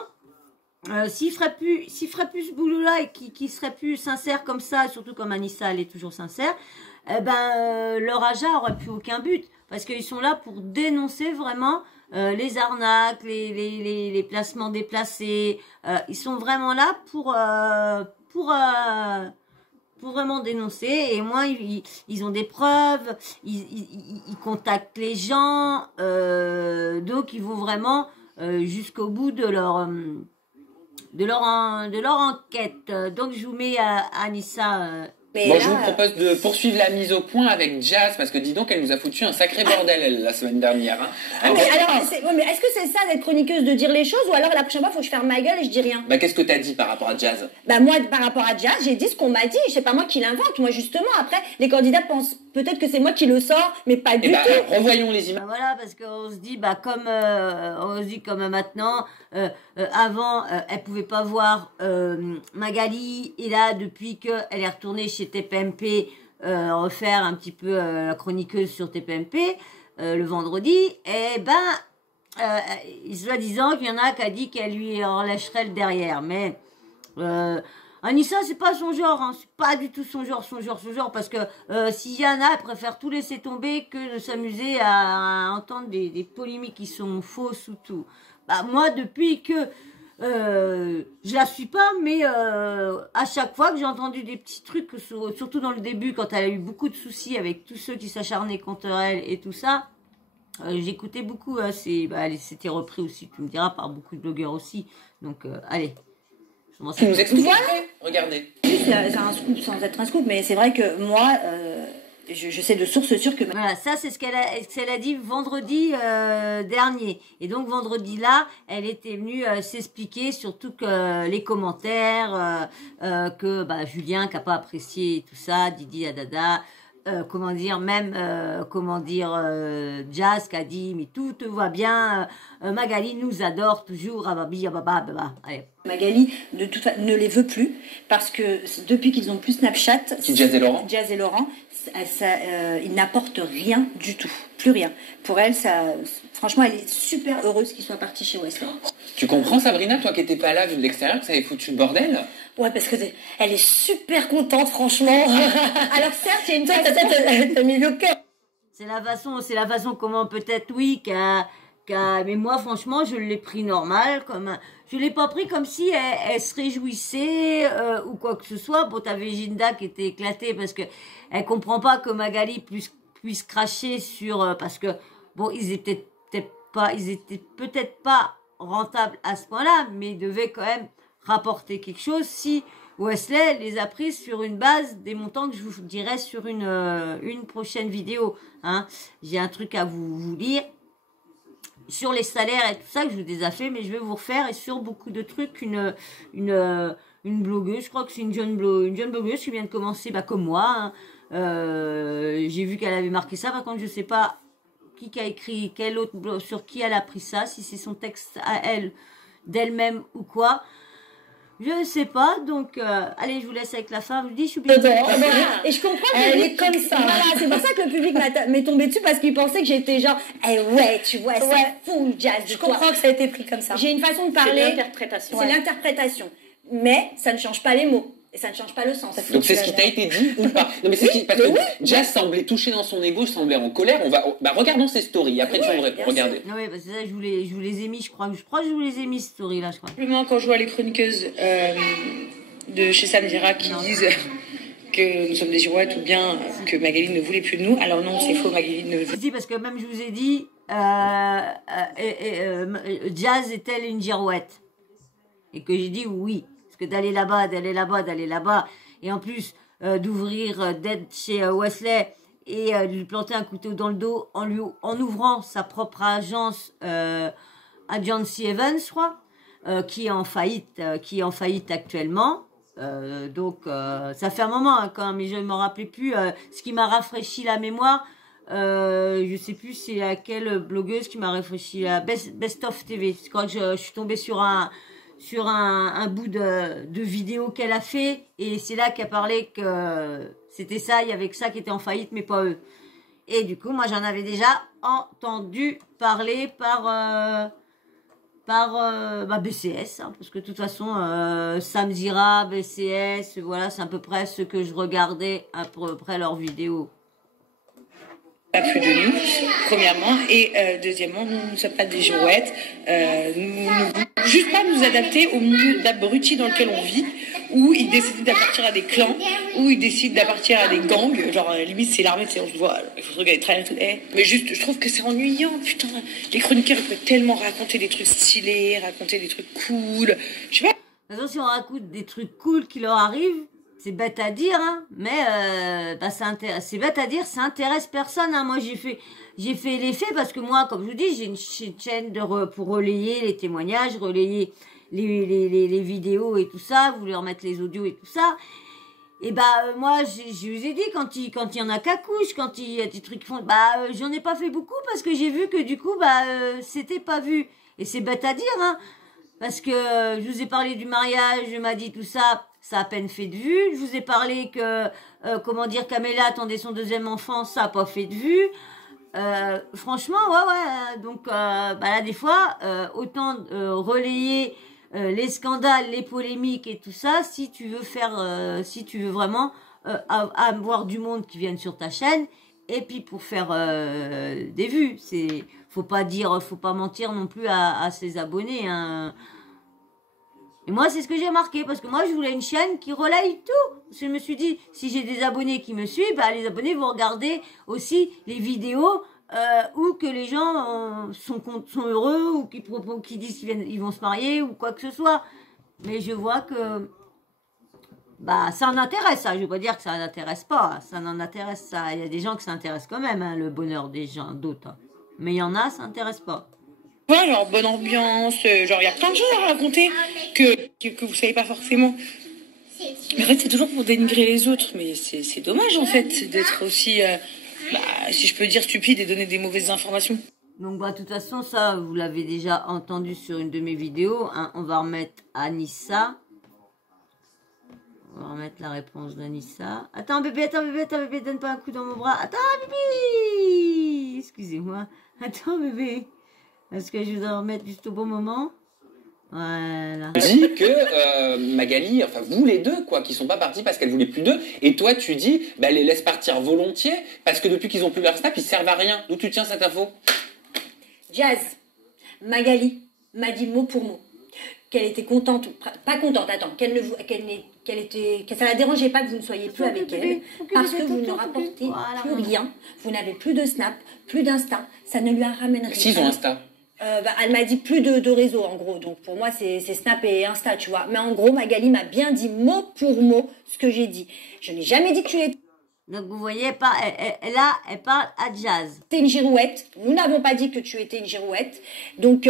s'il ferait plus ce boulot-là et qui serait plus sincère comme ça, surtout comme Anissa, elle est toujours sincère, leur Aja aurait plus aucun but. Parce qu'ils sont là pour dénoncer vraiment les arnaques, les placements déplacés. Ils sont vraiment là pour vraiment dénoncer. Et moi, ils ont des preuves, ils contactent les gens, donc ils vont vraiment jusqu'au bout de leur enquête. Donc je vous mets à Anissa. Mais bon, là, je vous propose de poursuivre la mise au point avec Jazz, parce que dis donc, elle nous a foutu un sacré bordel, elle, la semaine dernière. Hein. Alors, mais est-ce que c'est ça d'être chroniqueuse, de dire les choses, ou alors la prochaine fois, il faut que je ferme ma gueule et je dis rien? Bah, qu'est-ce que t'as dit par rapport à Jazz? Bah, moi, par rapport à Jazz, j'ai dit ce qu'on m'a dit. C'est pas moi qui l'invente. Moi, justement, après, les candidats pensent peut-être que c'est moi qui le sors, mais pas du tout. Revoyons les images. Voilà, parce qu'on se dit, comme maintenant, avant, elle pouvait pas voir Magali, et là, depuis qu'elle est retournée chez TPMP, refaire un petit peu la chroniqueuse sur TPMP, le vendredi, soi-disant qu'il y en a qui a dit qu'elle lui relâcherait le derrière, mais Anissa, c'est pas son genre, hein, c'est pas du tout son genre, parce que s'il y en a, elle préfère tout laisser tomber que de s'amuser à entendre des polémiques qui sont fausses ou tout. Bah moi, depuis que je la suis pas, mais à chaque fois que j'ai entendu des petits trucs, surtout dans le début, quand elle a eu beaucoup de soucis avec tous ceux qui s'acharnaient contre elle et tout ça, j'écoutais beaucoup. C'était repris aussi, tu me diras, par beaucoup de blogueurs aussi. Donc, allez. Tu nous expliques. Voilà. Regardez. C'est un scoop sans être un scoop, mais c'est vrai que moi, je sais de sources sûres que... Voilà, ça c'est ce qu'elle a dit vendredi dernier. Et donc vendredi là, elle était venue s'expliquer, surtout que les commentaires, que Julien qui n'a pas apprécié tout ça, Didi Adada... Jazz qui a dit mais tout te va bien, Magali nous adore toujours, allez. Magali de toute façon ne les veut plus parce que depuis qu'ils ont plus Snapchat, Jazz et Laurent, ils n'apportent rien du tout, plus rien. Pour elle, franchement, elle est super heureuse qu'ils soient partis chez Wesley. Tu comprends, Sabrina, toi qui n'étais pas là vu de l'extérieur, que ça avait foutu le bordel? Ouais, parce que elle est super contente, franchement. Alors certes, il y a une façon, t'as mis le cœur. C'est la façon comment peut-être mais moi franchement je l'ai pris normal, je l'ai pas pris comme si elle se réjouissait ou quoi que ce soit. Bon, t'avais Ginda qui était éclatée parce que elle comprend pas que Magali puisse cracher sur parce que bon ils étaient peut-être pas rentables à ce point-là, mais ils devaient quand même rapporter quelque chose. Si Wesley les a prises sur une base des montants que je vous dirai sur une prochaine vidéo, hein. J'ai un truc à vous lire sur les salaires et tout ça que je vous ai fait, mais je vais vous refaire, et sur beaucoup de trucs, une blogueuse, je crois que c'est une jeune blogueuse qui vient de commencer, comme moi, hein. J'ai vu qu'elle avait marqué ça, par contre je sais pas qui a écrit, quel autre blog, sur qui elle a pris ça, si c'est son texte à elle, d'elle-même ou quoi. Je ne sais pas, donc allez, je vous laisse avec la fin. Je vous dis, je suis bien. Et je comprends qu'elle est comme ça. Voilà, c'est pour ça que le public m'est tombé dessus, parce qu'il pensait que j'étais genre, ouais, tu vois, c'est fou, Jazz. Je comprends que ça a été pris comme ça. J'ai une façon de parler. C'est l'interprétation. C'est l'interprétation. Mais ça ne change pas les mots. Et ça ne change pas le sens. Donc c'est ce qui t'a été dit ou pas? Non mais c'est parce que Jazz semblait touché dans son ego, semblait en colère. Regardons ses stories. Après tu vas me regarder. Non oui, parce que ça je vous les ai mis, je crois que je vous les ai mis story là, je crois. Simplement quand je vois les chroniqueuses de chez Samira qui disent que nous sommes des girouettes ou bien que Magali ne voulait plus de nous. Alors non, c'est faux, Magali ne veut plus. Si, parce que même je vous ai dit Jazz est-elle une girouette? Et que j'ai dit oui. Parce que d'aller là-bas, et en plus d'être chez Wesley et de lui planter un couteau dans le dos en ouvrant sa propre agence Agency Evans, je crois, qui est en faillite actuellement. Donc ça fait un moment hein, quand même, mais je ne me rappelais plus. Ce qui m'a rafraîchi la mémoire, je sais plus c'est laquelle blogueuse qui m'a rafraîchi la Best of TV. Je crois que je suis tombée sur sur un bout de vidéo qu'elle a fait. Et c'est là qu'elle parlait que c'était ça, il y avait que ça qui était en faillite, mais pas eux. Et du coup, moi, j'en avais déjà entendu parler par BCS, hein, parce que de toute façon, Sam Zira, BCS, voilà, c'est à peu près ce que je regardais, à peu près leurs vidéos. Pas plus de nous, premièrement, et deuxièmement, nous ne sommes pas des jouettes, juste pas nous adapter au milieu d'abrutis dans lequel on vit, où ils décident d'appartenir à des clans, où ils décident d'appartenir à des gangs, genre limite c'est l'armée, on se voit, il faut se regarder très bien, mais juste, je trouve que c'est ennuyant, putain, les chroniqueurs ils peuvent tellement raconter des trucs stylés, raconter des trucs cool, je sais pas. De toute façon, si on raconte des trucs cool qui leur arrivent, c'est bête à dire, hein, mais c'est bête à dire, ça intéresse personne. Hein. Moi, j'ai fait l'effet parce que moi, comme je vous dis, j'ai une chaîne pour relayer les témoignages, relayer les vidéos et tout ça, vous leur mettre les audios et tout ça. Et moi, je vous ai dit, quand il y en a qu'à couche, quand il y a des trucs qui font, j'en ai pas fait beaucoup parce que j'ai vu que du coup, c'était pas vu. Et c'est bête à dire, hein. Parce que je vous ai parlé du mariage, je m'a dit tout ça, ça a à peine fait de vue. Je vous ai parlé que, Camilla attendait son deuxième enfant, ça a pas fait de vue. Franchement, ouais. Donc, là, des fois, autant relayer les scandales, les polémiques et tout ça, si tu veux vraiment avoir du monde qui vienne sur ta chaîne, et puis pour faire des vues. Faut pas mentir non plus à ses abonnés, hein. Et moi, c'est ce que j'ai remarqué, parce que moi, je voulais une chaîne qui relaye tout. Parce que je me suis dit, si j'ai des abonnés qui me suivent, les abonnés vont regarder aussi les vidéos où que les gens sont heureux, ou qui disent qu'ils vont se marier, ou quoi que ce soit. Mais je vois que ça en intéresse, ça. Je veux pas dire que ça n'intéresse pas. Ça n'en intéresse, ça. Il y a des gens que ça intéresse quand même, hein, le bonheur des gens, d'autres. Hein. Mais il y en a, ça n'intéresse pas. Ouais, genre bonne ambiance, genre il y a plein de choses à raconter que vous savez pas forcément. Mais en fait, c'est toujours pour dénigrer les autres. Mais c'est dommage, en fait, d'être aussi, si je peux dire, stupide et donner des mauvaises informations. Donc, de toute façon, ça, vous l'avez déjà entendu sur une de mes vidéos. Hein. On va remettre Anissa. On va remettre la réponse d'Anissa. Attends, bébé, donne pas un coup dans mon bras. Attends, bébé! Excusez-moi. Attends, bébé. Est-ce que je dois remettre juste au bon moment? Voilà. Tu dis que Magali, enfin vous les deux, quoi, qui sont pas partis parce qu'elle voulait plus d'eux, et toi tu dis, elle les laisse partir volontiers, parce que depuis qu'ils ont plus leur snap, ils servent à rien. D'où tu tiens cette info? Jazz, Magali m'a dit mot pour mot qu'elle était contente, pas contente, attends, que ça la dérangeait pas que vous ne soyez plus avec elle, parce que vous ne rapportez plus rien, vous n'avez plus de snap, plus d'insta, ça ne lui a ramène rien. S'ils ont Insta. Elle m'a dit plus de réseau en gros, donc pour moi c'est Snap et Insta, tu vois. Mais en gros, Magali m'a bien dit mot pour mot ce que j'ai dit. Je n'ai jamais dit que tu étais Donc vous voyez, elle parle à Jazz. une girouette. Nous n'avons pas dit que tu étais une girouette. Donc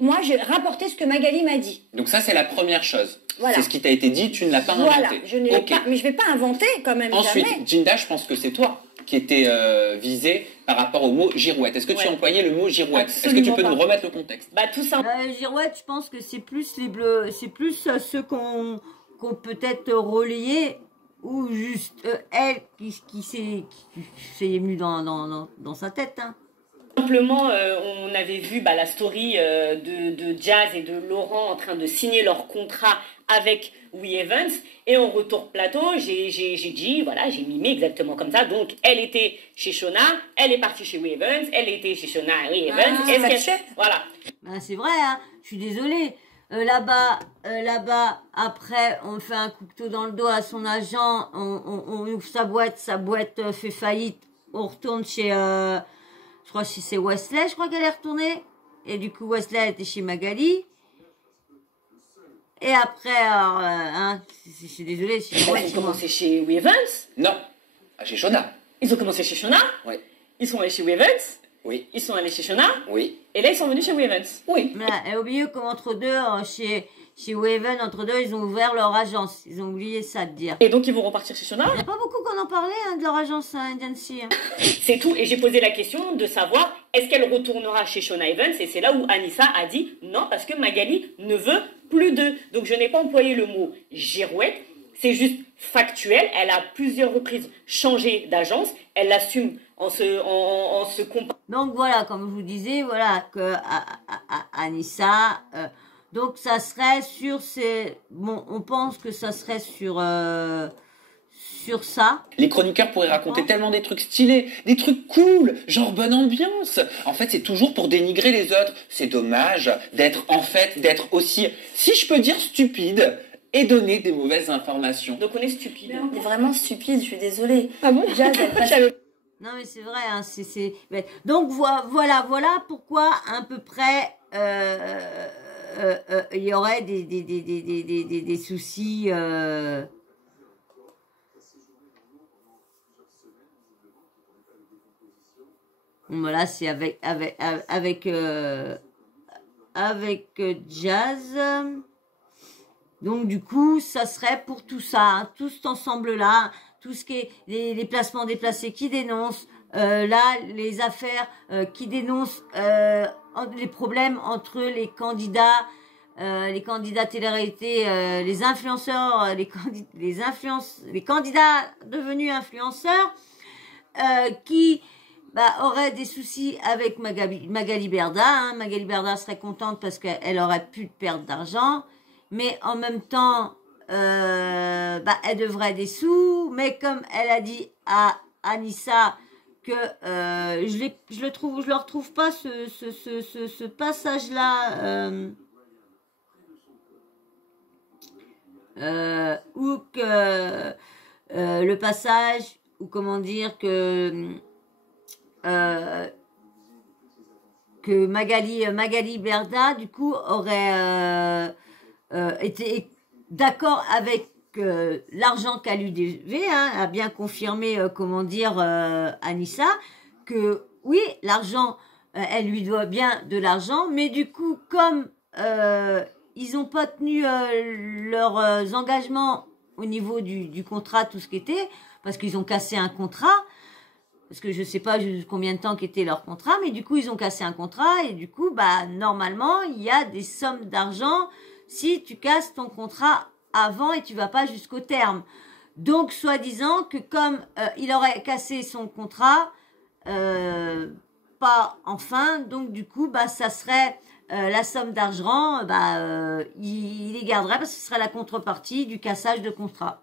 moi j'ai rapporté ce que Magali m'a dit. Donc ça c'est la première chose. Voilà. C'est ce qui t'a été dit, tu ne l'as pas Voilà, inventé. je ne l'ai pas, mais je vais pas inventer quand même. Ensuite, jamais. Jinda, je pense que c'est toi qui étais visé par rapport au mot girouette. Est-ce que tu employais le mot girouette? Est-ce que tu peux nous remettre le contexte? Tout ça. Girouette, je pense que c'est plus les bleus, c'est plus ceux qu'on peut-être relayé, ou juste elle qui s'est émue dans sa tête. Hein. Simplement, on avait vu la story de Jazz et de Laurent en train de signer leur contrat avec We Evans, et en retour plateau, j'ai dit, voilà, j'ai mimé exactement comme ça. Donc, elle était chez Shona, elle est partie chez We Evans, elle était chez Shona et We Evans. Voilà. C'est vrai, hein, je suis désolée. Là-bas, après, on fait un couteau dans le dos à son agent, on ouvre sa boîte fait faillite, on retourne chez, je crois que c'est Wesley, je crois qu'elle est retournée, et du coup, Wesley était chez Magali. Et après, je suis désolée. Ils ont commencé chez We Evans? Non, chez Shona. Ils ont commencé chez Shona? Oui. Ils sont allés chez We Evans? Oui. Ils sont allés chez Shona? Oui. Et là, ils sont venus chez We Evans? Oui. Et au milieu, comme entre deux, chez We Evans, entre deux, ils ont ouvert leur agence. Ils ont oublié ça de dire. Et donc, ils vont repartir chez Shona? Il n'y a pas beaucoup qu'on en parlait de leur agence Indian Sea. Hein. C'est tout. Et j'ai posé la question de savoir est-ce qu'elle retournera chez Shona Evans? Et c'est là où Anissa a dit non, parce que Magali ne veut plus de. Donc je n'ai pas employé le mot girouette, c'est juste factuel. Elle a plusieurs reprises changé d'agence, elle l'assume en se comparant. Donc voilà, comme je vous disais, voilà que Anissa, donc ça serait sur ces, bon, on pense que ça serait sur ça. Les chroniqueurs pourraient raconter tellement des trucs stylés, des trucs cool, genre bonne ambiance. En fait, c'est toujours pour dénigrer les autres. C'est dommage d'être aussi, si je peux dire, stupide et donner des mauvaises informations. Donc on est stupide. On est vraiment stupide, je suis désolée. Ah bon? Jazz, elle passe... Non mais c'est vrai, hein, donc voilà pourquoi à peu près il y aurait des soucis. Voilà, c'est avec Jazz. Donc du coup, ça serait pour tout ça, hein, tout cet ensemble-là, tout ce qui est les placements déplacés qui dénoncent, là, les affaires qui dénoncent les problèmes entre les candidats télé-réalité, les influenceurs, les candidats devenus influenceurs, qui aurait des soucis avec Magali Berda. Hein. Magali Berda serait contente parce qu'elle aurait plus de perte d'argent. Mais en même temps, elle devrait des sous. Mais comme elle a dit à Anissa que je le retrouve pas ce passage-là où que le passage ou comment dire que Magali Berda du coup aurait été d'accord avec l'argent qu'elle lui devait, hein, a bien confirmé Anissa que oui, l'argent elle lui doit bien de l'argent, mais du coup comme ils n'ont pas tenu leurs engagements au niveau du contrat, tout ce qui était, parce qu'ils ont cassé un contrat, parce que je sais pas combien de temps qu'était leur contrat, mais du coup ils ont cassé un contrat et du coup normalement il y a des sommes d'argent si tu casses ton contrat avant et tu vas pas jusqu'au terme. Donc soi-disant que comme il aurait cassé son contrat pas enfin, donc du coup ça serait la somme d'argent, il les garderait parce que ce serait la contrepartie du cassage de contrat.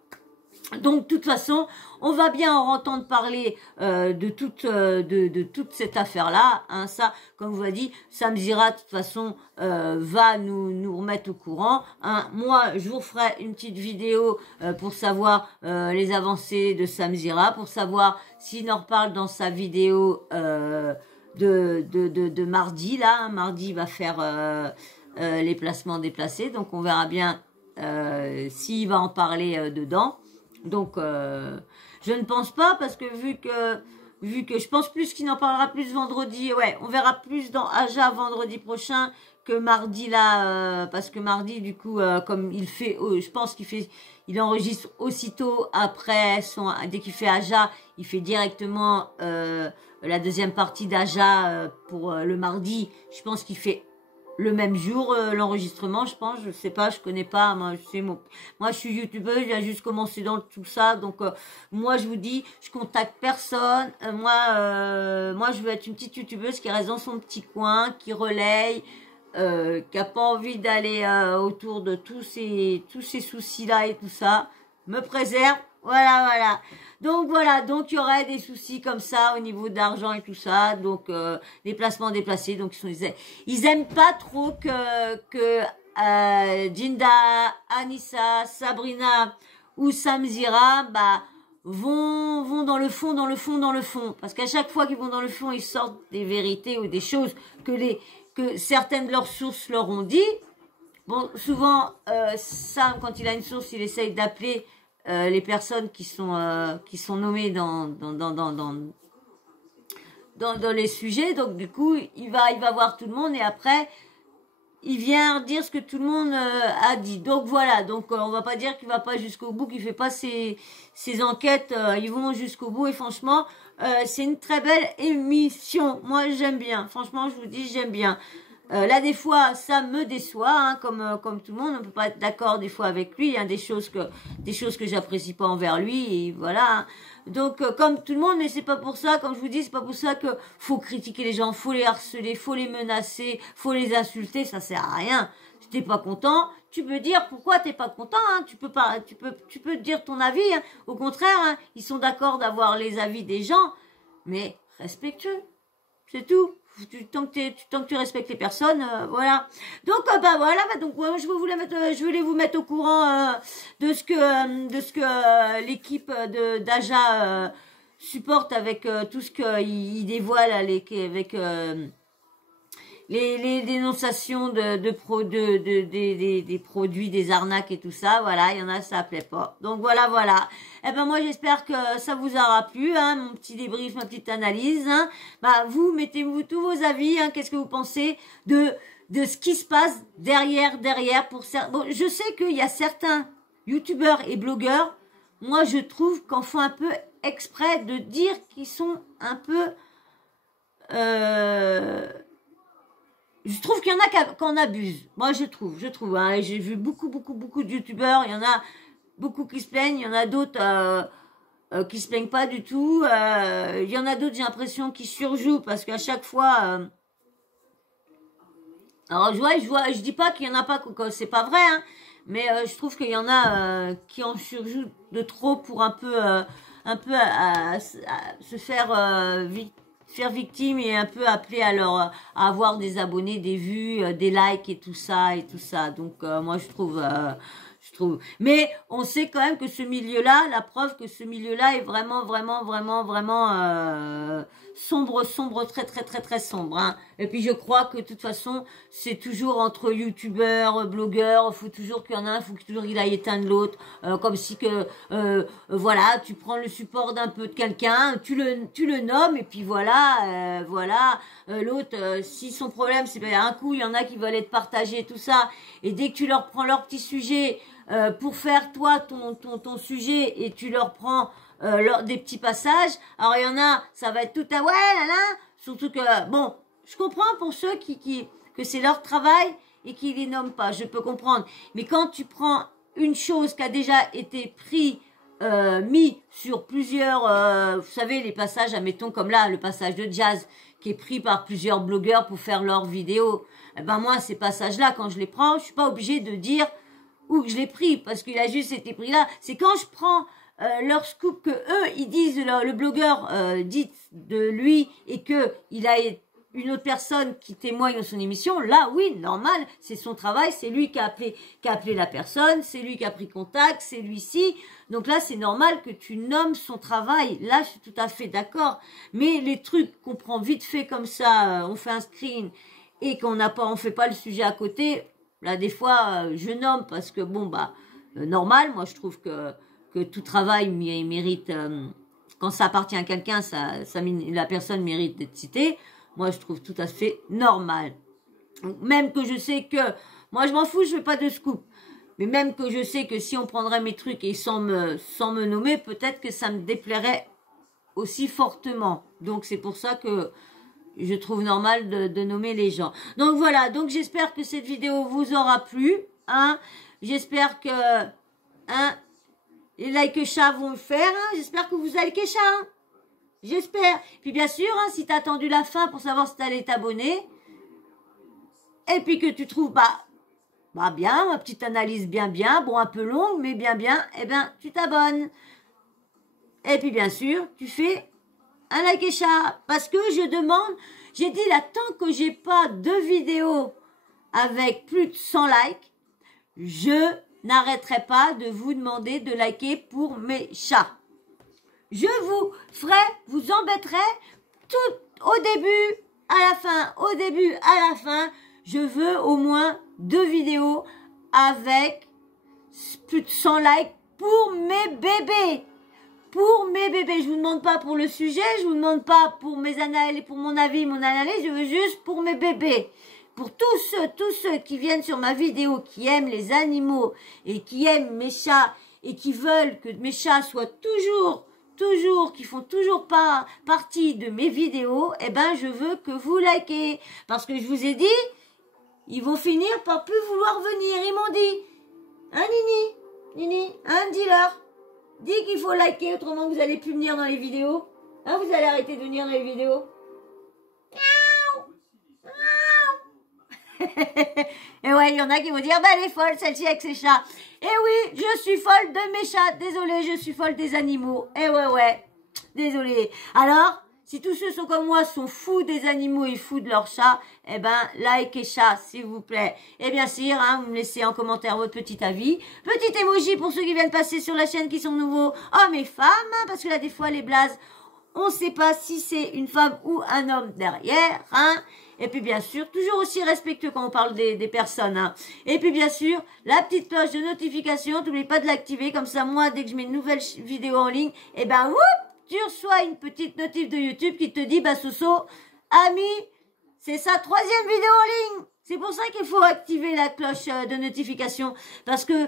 Donc, de toute façon, on va bien en entendre parler de toute cette affaire-là. Hein, ça, comme je vous l'ai dit, Sam Zira, de toute façon, va nous remettre au courant. Hein. Moi, je vous ferai une petite vidéo pour savoir les avancées de Sam Zira, pour savoir s'il en reparle dans sa vidéo de mardi. Là, hein. Mardi, il va faire les placements déplacés. Donc, on verra bien s'il va en parler dedans. Donc, je ne pense pas parce que vu que je pense plus qu'il en parlera plus vendredi. Ouais, on verra plus dans Aja vendredi prochain que mardi là, parce que mardi du coup, comme il fait, je pense il enregistre aussitôt après dès qu'il fait Aja, il fait directement la deuxième partie d'Aja pour le mardi. Je pense qu'il fait le même jour l'enregistrement, je pense, je sais pas, je connais pas, moi je suis youtubeuse, j'ai juste commencé dans tout ça, donc moi je vous dis, je contacte personne, moi je veux être une petite youtubeuse qui reste dans son petit coin, qui relaye, qui a pas envie d'aller autour de tous ces soucis là et tout ça, me préserve. Voilà. Donc il y aurait des soucis comme ça au niveau d'argent et tout ça. Donc les placements déplacés. Donc ils aiment pas trop que Jinda, Anissa, Sabrina ou Sam Zira vont dans le fond. Parce qu'à chaque fois qu'ils vont dans le fond, ils sortent des vérités ou des choses que certaines de leurs sources leur ont dit. Bon, souvent Sam, quand il a une source, il essaye d'appeler les personnes qui sont nommées dans les sujets. Donc du coup il va voir tout le monde et après il vient dire ce que tout le monde a dit. Donc voilà, donc on va pas dire qu'il va pas jusqu'au bout, qu'il fait pas ses enquêtes, ils vont jusqu'au bout et franchement c'est une très belle émission. Moi j'aime bien, franchement je vous dis j'aime bien. Là, des fois, ça me déçoit, hein, comme tout le monde. On peut pas être d'accord des fois avec lui. Il y a des choses que j'apprécie pas envers lui, et voilà. Hein. Donc, comme tout le monde, mais c'est pas pour ça, comme je vous dis, c'est pas pour ça que faut critiquer les gens, faut les harceler, faut les menacer, faut les insulter. Ça sert à rien. Si t'es pas content, tu peux dire pourquoi t'es pas content. Hein. Tu peux dire ton avis. Hein. Au contraire, hein, ils sont d'accord d'avoir les avis des gens, mais respectueux. C'est tout. Tant que tu respectes les personnes, voilà. Donc voilà, donc je voulais vous mettre au courant de ce que l'équipe d'Aja supporte avec tout ce qu'il dévoile avec les dénonciations des produits, des arnaques et tout ça, voilà, il y en a, ça plaît pas. Donc voilà. Eh ben moi j'espère que ça vous aura plu, hein, mon petit débrief, ma petite analyse. Hein. Bah vous mettez-vous tous vos avis, hein, qu'est-ce que vous pensez de ce qui se passe derrière pour ça. Bon, je sais qu'il y a certains youtubeurs et blogueurs, moi je trouve qu'en font un peu exprès de dire qu'ils sont un peu je trouve qu'il y en a qu'on abuse. Moi, je trouve. Hein, j'ai vu beaucoup de youtubeurs. Il y en a beaucoup qui se plaignent. Il y en a d'autres qui se plaignent pas du tout. Il y en a d'autres, j'ai l'impression, qui surjouent parce qu'à chaque fois... Alors, je dis pas qu'il y en a pas, que c'est pas vrai, hein, mais je trouve qu'il y en a qui en surjouent de trop pour un peu se faire victime et un peu appeler à avoir des abonnés, des vues, des likes et tout ça. Donc moi je trouve. Mais on sait quand même que ce milieu-là, la preuve que ce milieu-là est vraiment sombre, très sombre. Hein. Et puis je crois que de toute façon, c'est toujours entre youtubeurs, blogueurs, faut toujours qu'il y en a un, faut toujours qu'il aille éteindre l'autre, comme si que voilà, tu prends le support d'un peu de quelqu'un, tu le nommes et puis voilà, l'autre, si son problème c'est ben, un coup il y en a qui veulent être partagés tout ça, et dès que tu leur prends leur petit sujet pour faire toi ton sujet et tu leur prends des petits passages. Alors il y en a, ça va être tout à ouais là, surtout que bon, je comprends pour ceux que c'est leur travail et qui les nomment pas, je peux comprendre. Mais quand tu prends une chose qui a déjà été mis sur plusieurs, vous savez les passages, admettons comme là le passage de Jazz qui est pris par plusieurs blogueurs pour faire leurs vidéos. Eh ben moi ces passages là quand je les prends, je suis pas obligée de dire où je l'ai pris parce qu'il a juste été pris là. C'est quand je prends leur scoop que eux ils disent, le blogueur dit de lui et que il a une autre personne qui témoigne dans son émission, là oui, normal, c'est son travail, c'est lui qui a appelé la personne, c'est lui qui a pris contact, c'est lui-ci. Donc là, c'est normal que tu nommes son travail. Là, je suis tout à fait d'accord. Mais les trucs qu'on prend vite fait comme ça, on fait un screen et on fait pas le sujet à côté, là des fois, je nomme parce que bon bah normal, moi je trouve que tout travail mérite, quand ça appartient à quelqu'un, la personne mérite d'être citée. Moi, je trouve tout à fait normal. Même que je sais que, moi je m'en fous, je fais pas de scoop. Mais même que je sais que si on prendrait mes trucs et sans me nommer, peut-être que ça me déplairait aussi fortement. Donc c'est pour ça que je trouve normal de nommer les gens. Donc voilà, donc j'espère que cette vidéo vous aura plu. Hein. J'espère que... Hein, les likes chat vont le faire, hein. J'espère que vous allez likez chat, hein. J'espère. Puis bien sûr, hein, si t'as attendu la fin pour savoir si t'allais t'abonner, et puis que tu trouves bien, ma petite analyse bien, bon un peu longue, mais bien, eh ben tu t'abonnes. Et puis bien sûr, tu fais un like et chat, parce que je demande, j'ai dit là, tant que j'ai pas de vidéo avec plus de 100 likes, je n'arrêterai pas de vous demander de liker pour mes chats. Je vous embêterai tout au début, à la fin, je veux au moins 2 vidéos avec plus de 100 likes pour mes bébés. Pour mes bébés, je vous demande pas pour le sujet, je vous demande pas pour mes analyses, pour mon avis, mon analyse, je veux juste pour mes bébés. Pour tous ceux qui viennent sur ma vidéo, qui aiment les animaux et qui aiment mes chats et qui veulent que mes chats soient toujours, qui font toujours pas partie de mes vidéos, eh ben je veux que vous likez. Parce que je vous ai dit, ils vont finir par plus vouloir venir. Ils m'ont dit, hein Nini, hein, dis-leur. Dis qu'il faut liker, autrement vous allez plus venir dans les vidéos. Hein, vous allez arrêter de venir dans les vidéos. Et ouais, il y en a qui vont dire, bah elle est folle celle-ci avec ses chats. Et oui, je suis folle de mes chats. Désolée, je suis folle des animaux. Et ouais, désolée. Alors, si tous ceux sont comme moi, sont fous des animaux et fous de leurs chats, eh ben, like et chat, s'il vous plaît. Et bien sûr, hein, vous me laissez en commentaire votre petit avis. Petit emoji pour ceux qui viennent passer sur la chaîne qui sont nouveaux. Hommes et femmes, hein, parce que là, des fois, les blazes, on ne sait pas si c'est une femme ou un homme derrière, hein. Et puis bien sûr, toujours aussi respectueux quand on parle des personnes, hein. Et puis bien sûr, la petite cloche de notification, n'oublie pas de l'activer, comme ça, moi, dès que je mets une nouvelle vidéo en ligne, eh ben, whoop, tu reçois une petite notif de YouTube qui te dit, bah Soso, ami, c'est sa 3e vidéo en ligne. C'est pour ça qu'il faut activer la cloche de notification, parce que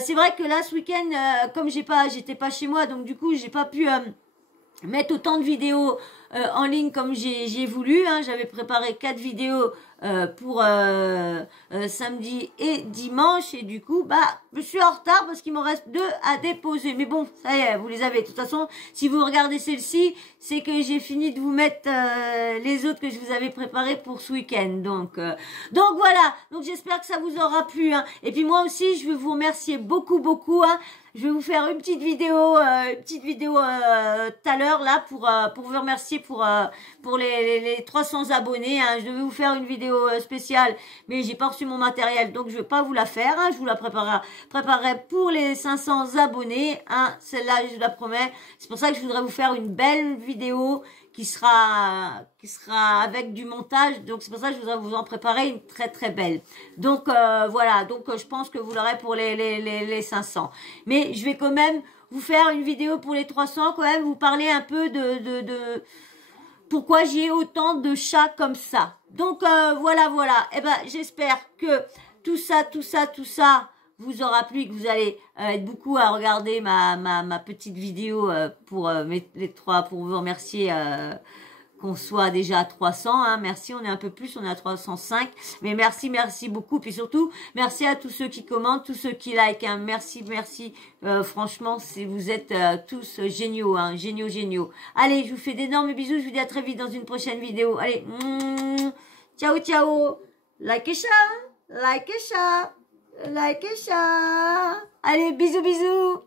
c'est vrai que là, ce week-end, comme j'étais pas chez moi, donc du coup, j'ai pas pu mettre autant de vidéos en ligne comme j'ai voulu, hein. J'avais préparé 4 vidéos pour samedi et dimanche, et du coup, bah, je suis en retard parce qu'il m'en reste 2 à déposer. Mais bon, ça y est, vous les avez. De toute façon, si vous regardez celle-ci, c'est que j'ai fini de vous mettre les autres que je vous avais préparées pour ce week-end. Donc voilà. Donc j'espère que ça vous aura plu, hein. Et puis moi aussi, je veux vous remercier beaucoup, hein. Je vais vous faire une petite vidéo tout à l'heure là pour vous remercier pour les 300 abonnés, hein. Je devais vous faire une vidéo spéciale, mais j'ai pas reçu mon matériel, donc je vais pas vous la faire, hein. Je vous la préparerai pour les 500 abonnés, hein. Celle-là, je vous la promets. C'est pour ça que je voudrais vous faire une belle vidéo qui sera avec du montage. Donc c'est pour ça que je voudrais vous en préparer une très très belle. Donc voilà, donc je pense que vous l'aurez pour les 500. Mais je vais quand même vous faire une vidéo pour les 300, quand même vous parler un peu de pourquoi j'ai autant de chats comme ça. Donc voilà. Et ben j'espère que tout ça vous aura plu, que vous allez être beaucoup à regarder ma petite vidéo pour pour vous remercier qu'on soit déjà à 300, hein. Merci, on est un peu plus, on est à 305, mais merci beaucoup, puis surtout, merci à tous ceux qui commentent, tous ceux qui like, hein. Merci, franchement, vous êtes tous géniaux, hein. Géniaux. Allez, je vous fais d'énormes bisous, je vous dis à très vite dans une prochaine vidéo. Allez, ciao, like et chat. Allez, bisous.